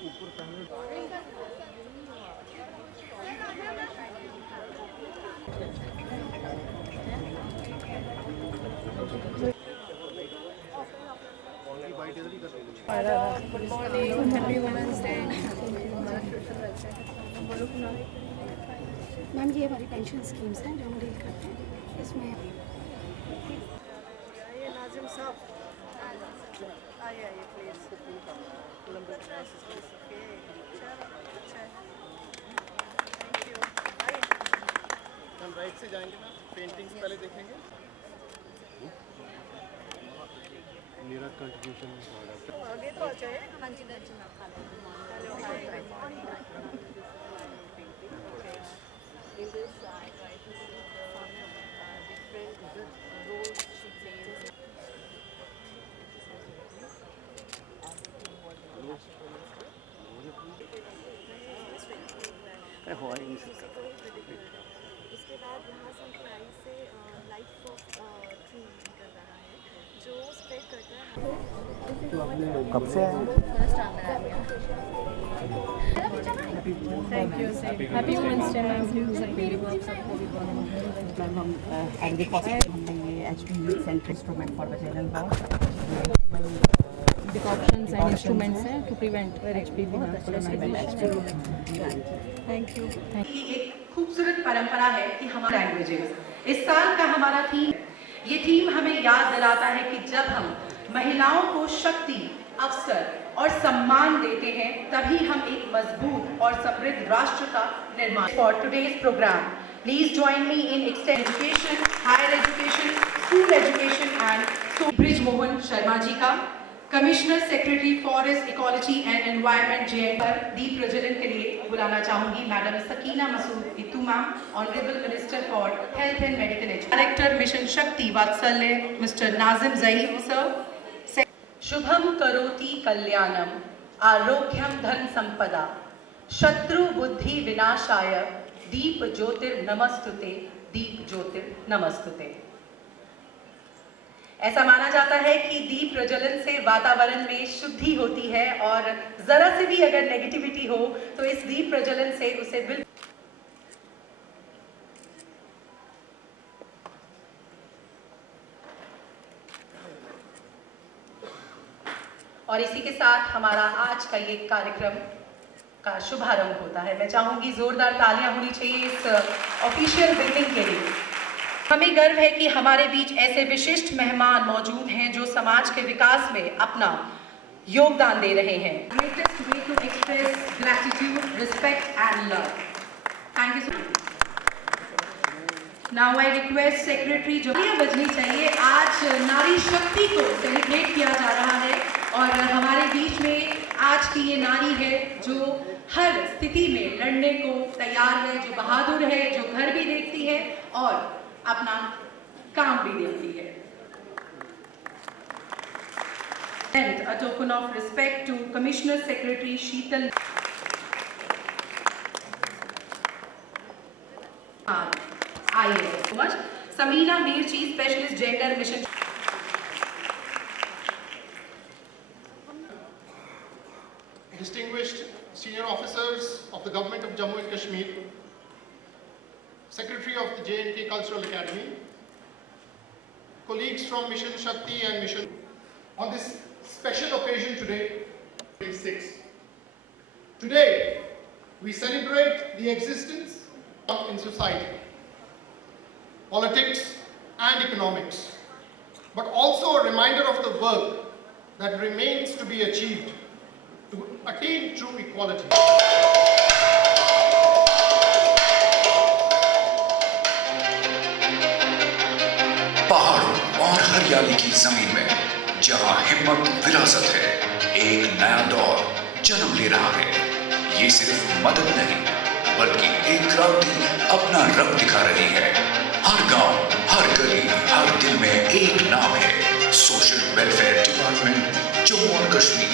Good morning, happy women's day. Ma'am ये हमारी pension schemes हैं जो हम डील करते हैं इसमें। ये नाजिम साहब आइए आइए प्लीज। अच्छा है, थैंक यू। आइए हम राइट से जाएंगे ना, पेंटिंग्स पहले देखेंगे। मेरा कंट्रीब्यूशन आगे तो अच्छा है। हाँ जी दर्शन आप खा लें। Hello hi. In this I try to different roles she plays. हो ही नहीं सकता। उसके बाद यहाँ संक्रांति से लाइफ ऑफ थीम निकल रहा है जो स्प्रेड करता है। कब से आए? Thank you sir. Happy women's day ma'am. Ma'am हम एग्री कॉस्ट हमने ये HP central instrument for vaginal decoctions and instruments हैं to prevent HPV। Thank you. की एक खूबसूरत परंपरा है कि हमारा लैंग्वेजेस इस साल का हमारा थीम, ये थीम हमें याद दिलाता है कि जब हम महिलाओं को शक्ति, अवसर और सम्मान देते हैं तभी हम एक मजबूत और समृद्ध राष्ट्र का निर्माण। For today's programme please join me in extend education, higher education, school education and so Brij Mohan Sharma ji का commissioner secretary forest ecology and environment JN पर दीप प्रज्वलन के लिए बुलाना चाहूंगी madam Sakina Masood Itoo ma'am, honourable minister for health and medical education, director mission Shakti Vatsalya mister Nazim Zaheer sir. शुभम करोति कल्याणम आरोग्यम धन संपदा शत्रु बुद्धि विनाशाय दीप ज्योतिर्नमस्तुते, दीप ज्योतिर्नमस्तुते। ऐसा माना जाता है कि दीप प्रज्वलन से वातावरण में शुद्धि होती है और जरा से भी अगर नेगेटिविटी हो तो इस दीप प्रज्वलन से उसे बिल्कुल। और इसी के साथ हमारा आज का ये कार्यक्रम का शुभारंभ होता है। मैं चाहूंगी जोरदार तालियां होनी चाहिए इस ऑफिशियल बिल्डिंग के लिए। हमें गर्व है कि हमारे बीच ऐसे विशिष्ट मेहमान मौजूद हैं जो समाज के विकास में अपना योगदान दे रहे हैं। Greatest way to express gratitude, respect and love. Thank you so much. Now I request Secretary जो बजनी चाहिए। आज नारी शक्ति को सेलिब्रेट किया जा रहा है और हमारे बीच में आज की ये नारी है जो हर स्थिति में लड़ने को तैयार है, जो बहादुर है, जो घर भी देखती है और अपना काम भी देखती है। And a token of respect to Commissioner Secretary Sheetal. So much. Samina Mirchi, Specialist Gender Mission. Distinguished senior officers of the government of Jammu and Kashmir, Secretary of the J&K Cultural Academy, colleagues from Mission Shakti and Mission, on this special occasion today, 26. Today, we celebrate the existence in society, politics and economics, but also a reminder of the work that remains to be achieved to attain true equality. पहाड़ों और हरियाली की जमीन में जहां हिम्मत विरासत है, एक नया दौर जन्म ले रहा है। ये सिर्फ मदद नहीं बल्कि एक क्रांति अपना रंग दिखा रही है। हर गांव, हर गली, हर दिल में एक नाम है, सोशल वेलफेयर डिपार्टमेंट जम्मू और कश्मीर।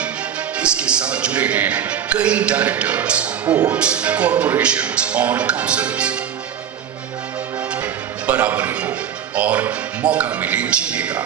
इसके साथ जुड़े हैं कई डायरेक्टर्स, बोर्ड्स, कॉर्पोरेशंस और काउंसिल्स। बराबरी हो और मौका मिले जीने का।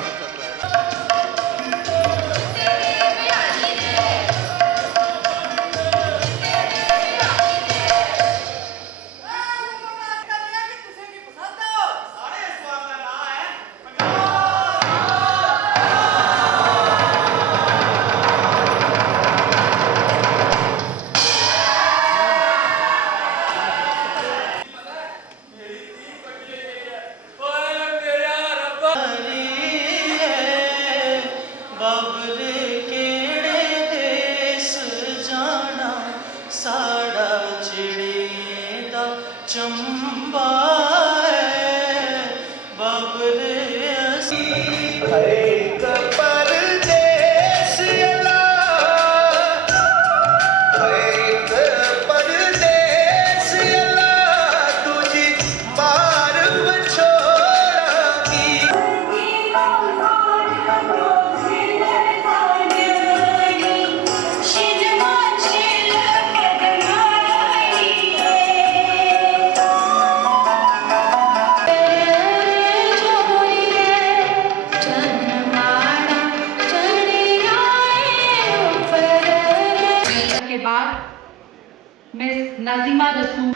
के बाद मिस नाजिमा रसूल,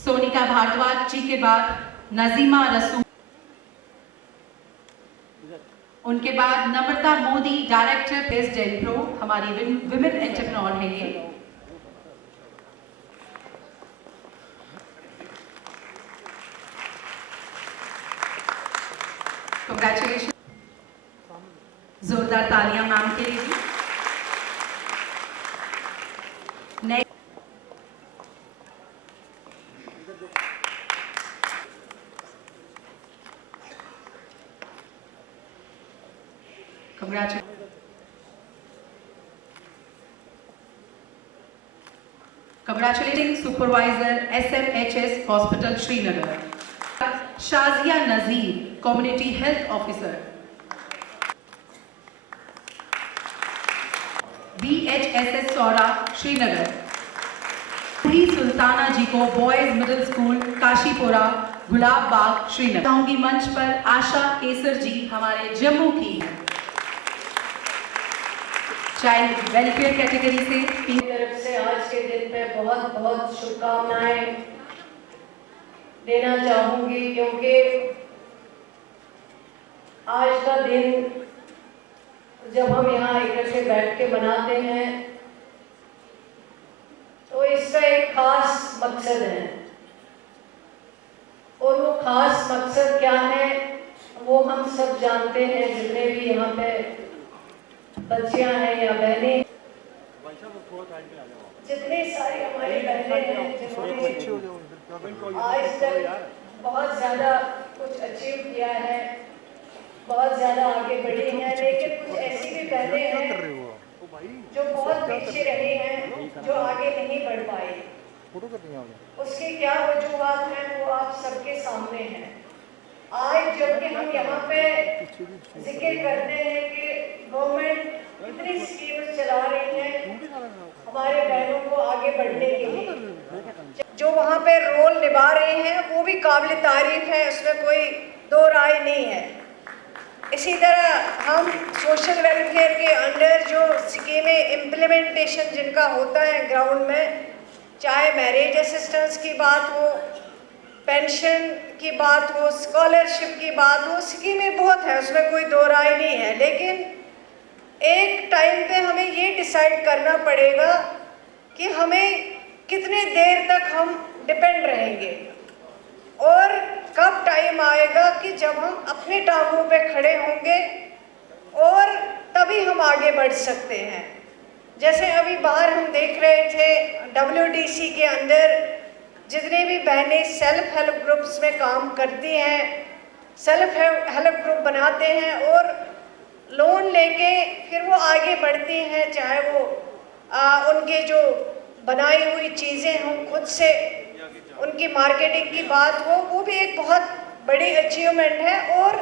सोनिका भारद्वाज जी के बाद नजीमा रसूल, उनके बाद नम्रता मोदी, डायरेक्टर बेस्ड डेनप्रो, हमारी विमेन एंटरप्रेन्योर है ये। कंग्रेचुलेशन, जोरदार तालियां मैम के लिए। Congratulating Supervisor SMHS Hospital Srinagar, Shazia Nazir, Community Health Officer, BHSS Saura Srinagar, Sultana जी को boys middle school Kashipura Gulab Bagh Srinagar. चाहूंगी मंच पर आशा केसर जी हमारे जम्मू की चाइल्ड वेलफेयर कैटेगरी से तरफ से आज के दिन पे बहुत बहुत शुभकामनाएं देना चाहूंगी, क्योंकि आज का दिन जब हम यहाँ इकट्ठे बैठ के मनाते हैं तो इसका एक खास मकसद है, और वो खास मकसद क्या है वो हम सब जानते हैं। जितने भी यहाँ पे बच्चियां हैं या बहनें, जितनी सारी हमारी बहनें हैं जिन्होंने आज तक बहुत ज़्यादा कुछ अचीव किया है, बहुत ज़्यादा आगे बढ़ी हैं, लेकिन कुछ ऐसी भी बहनें हैं जो बहुत पीछे रही हैं, जो आगे नहीं बढ़ पाई। उसकी क्या वजूहात हैं वो आप सबके सामने हैं। आज जबकि हम यहाँ पे जिक्र करते हैं कि गवर्नमेंट इतनी स्कीम्स चला रही है हमारे बहनों को आगे बढ़ने के लिए, जो वहाँ पे रोल निभा रहे हैं वो भी काबिल तारीफ है, उसमें कोई दो राय नहीं है। इसी तरह हम सोशल वेलफेयर के अंडर जो स्कीमें इम्प्लीमेंटेशन जिनका होता है ग्राउंड में, चाहे मैरिज असिस्टेंस की बात हो, पेंशन की बात हो, स्कॉलरशिप की बात हो, स्कीमें बहुत है, उसमें कोई दो राय नहीं है। लेकिन एक टाइम पे हमें ये डिसाइड करना पड़ेगा कि हमें कितने देर तक हम डिपेंड रहेंगे और कब टाइम आएगा कि जब हम अपने टांगों पे खड़े होंगे और तभी हम आगे बढ़ सकते हैं। जैसे अभी बाहर हम देख रहे थे WDC के अंदर जितने भी बहनें सेल्फ हेल्प ग्रुप्स में काम करती हैं, सेल्फ हेल्प ग्रुप बनाते हैं और लोन लेके फिर वो आगे बढ़ती हैं, चाहे वो उनके जो बनाई हुई चीज़ें हों, खुद से उनकी मार्केटिंग की बात हो, वो भी एक बहुत बड़ी अचीवमेंट है। और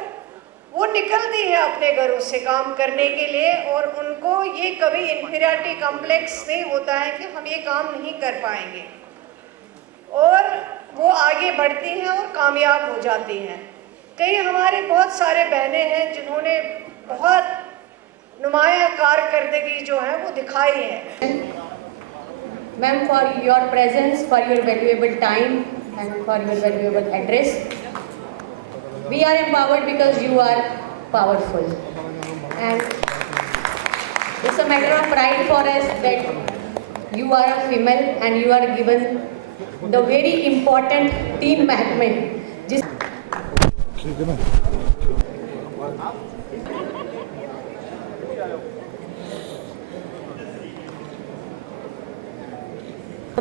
वो निकलती है अपने घरों से काम करने के लिए और उनको ये कभी इन्फीरियरिटी कॉम्प्लेक्स नहीं होता है कि हम ये काम नहीं कर पाएंगे, और वो आगे बढ़ती हैं और कामयाब हो जाती हैं। कई हमारे बहुत सारे बहनें हैं जिन्होंने बहुत नुमायाँ कारकर्दगी जो है वो दिखाई है। Ma'am, for your presence, for your valuable time and for your valuable address. We are empowered because you are powerful. And it's a matter of pride for us that you are a female and you are given the very important team management.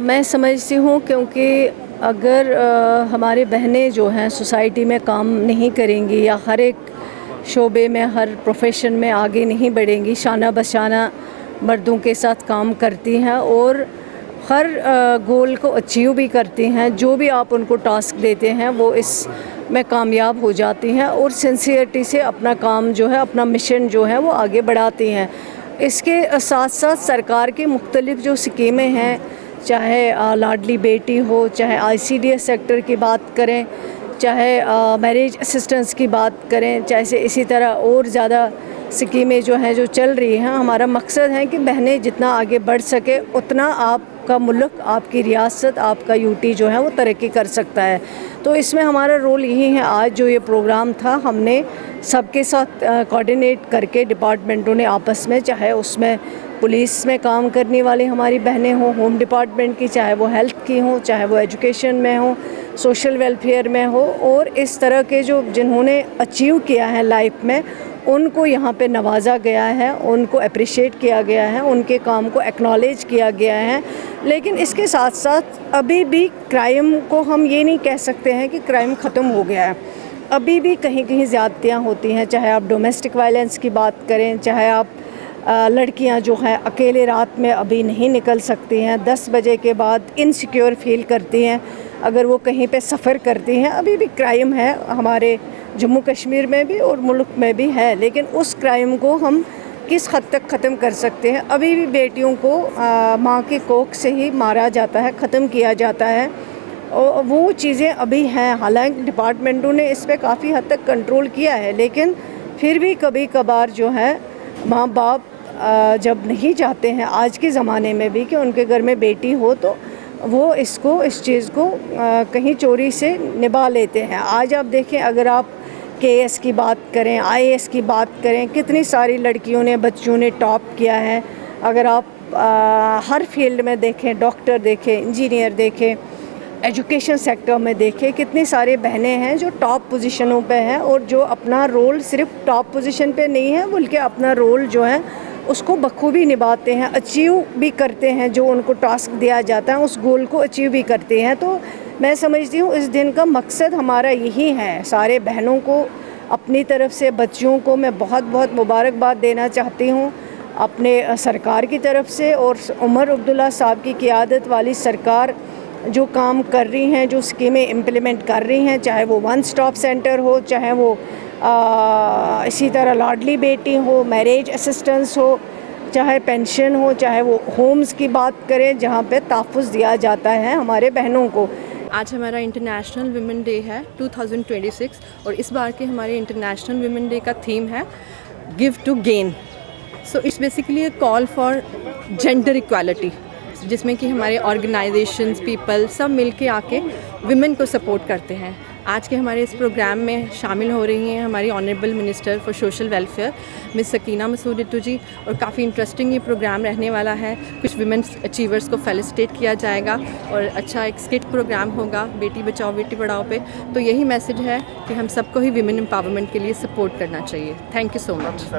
मैं समझती हूँ क्योंकि अगर हमारे बहनें जो हैं society में काम नहीं करेंगी या हर एक शोबे में, हर प्रोफेशन में आगे नहीं बढ़ेंगी, शाना बशाना मर्दों के साथ काम करती हैं और हर गोल को अचीव भी करती हैं, जो भी आप उनको टास्क देते हैं वो इस में कामयाब हो जाती हैं और सिंसियरिटी से अपना काम जो है, अपना मिशन जो है वो आगे बढ़ाती हैं। इसके साथ साथ सरकार की मुख्तलिफ जो स्कीमें हैं, चाहे लाडली बेटी हो, चाहे ICDS सेक्टर की बात करें, चाहे मैरिज असिस्टेंस की बात करें, चाहे इसी तरह और ज़्यादा स्कीमें जो हैं जो चल रही हैं। हमारा मकसद है कि बहनें जितना आगे बढ़ सके उतना आपका मुल्क, आपकी रियासत, आपका यूटी जो है वो तरक्की कर सकता है। तो इसमें हमारा रोल यही है। आज जो ये प्रोग्राम था, हमने सबके साथ कोऑर्डिनेट करके डिपार्टमेंटों ने आपस में, चाहे उसमें पुलिस में काम करने वाली हमारी बहनें हों, होम डिपार्टमेंट की, चाहे वो हेल्थ की हों, चाहे वो एजुकेशन में हो, सोशल वेलफेयर में हो, और इस तरह के जो जिन्होंने अचीव किया है लाइफ में, उनको यहाँ पे नवाजा गया है, उनको अप्रिशिएट किया गया है, उनके काम को एक्नॉलेज किया गया है। लेकिन इसके साथ साथ अभी भी क्राइम को हम ये नहीं कह सकते हैं कि क्राइम ख़त्म हो गया है। अभी भी कहीं कहीं ज़्यादतियाँ होती हैं, चाहे आप डोमेस्टिक वायलेंस की बात करें, चाहे आप लड़कियां जो हैं अकेले रात में अभी नहीं निकल सकती हैं, 10 बजे के बाद इनसिक्योर फील करती हैं अगर वो कहीं पे सफ़र करती हैं। अभी भी क्राइम है हमारे जम्मू कश्मीर में भी और मुल्क में भी है, लेकिन उस क्राइम को हम किस हद तक ख़त्म कर सकते हैं। अभी भी बेटियों को माँ की कोख से ही मारा जाता है, ख़त्म किया जाता है, और वो चीज़ें अभी हैं। हालांकि डिपार्टमेंटों ने इस पर काफ़ी हद तक कंट्रोल किया है, लेकिन फिर भी कभी कभार जो है माँ बाप जब नहीं चाहते हैं आज के ज़माने में भी कि उनके घर में बेटी हो, तो वो इस चीज़ को कहीं चोरी से निभा लेते हैं। आज आप देखें, अगर आप केएस की बात करें, आईएएस की बात करें, कितनी सारी लड़कियों ने, बच्चियों ने टॉप किया है। अगर आप हर फील्ड में देखें, डॉक्टर देखें, इंजीनियर देखें, एजुकेशन सेक्टर में देखें, कितनी सारी बहनें हैं जो टॉप पोजीशनों पे हैं और जो अपना रोल सिर्फ टॉप पोजीशन पे नहीं है बल्कि अपना रोल जो है उसको बखूबी निभाते हैं, अचीव भी करते हैं। जो उनको टास्क दिया जाता है उस गोल को अचीव भी करते हैं। तो मैं समझती हूँ इस दिन का मकसद हमारा यही है। सारे बहनों को अपनी तरफ से, बच्चियों को मैं बहुत बहुत मुबारकबाद देना चाहती हूँ अपने सरकार की तरफ से, और उमर अब्दुल्ला साहब की क़ियादत वाली सरकार जो काम कर रही हैं, जो स्कीमें इम्प्लीमेंट कर रही हैं, चाहे वो वन स्टॉप सेंटर हो, चाहे वो इसी तरह लाडली बेटी हो, मैरिज असिस्टेंस हो, चाहे पेंशन हो, चाहे वो होम्स की बात करें जहाँ पे तहफ़्फ़ुज़ दिया जाता है हमारे बहनों को। आज हमारा इंटरनेशनल वुमेन डे है 2026, और इस बार के हमारे इंटरनेशनल वुमेन डे का थीम है give to gain. So it's basically a call for gender equality, जिसमें कि हमारे ऑर्गेनाइजेशंस, पीपल सब मिल के आके विमेन को सपोर्ट करते हैं। आज के हमारे इस प्रोग्राम में शामिल हो रही हैं हमारी honourable minister for social welfare miss Sakina Masood Itoo ji, और काफ़ी इंटरेस्टिंग ये प्रोग्राम रहने वाला है। कुछ विमेन अचीवर्स को फेलिसिटेट किया जाएगा और अच्छा एक स्किट प्रोग्राम होगा बेटी बचाओ बेटी पढ़ाओ पे। तो यही मैसेज है कि हम सबको ही विमेन एम्पावरमेंट के लिए सपोर्ट करना चाहिए। Thank you so much.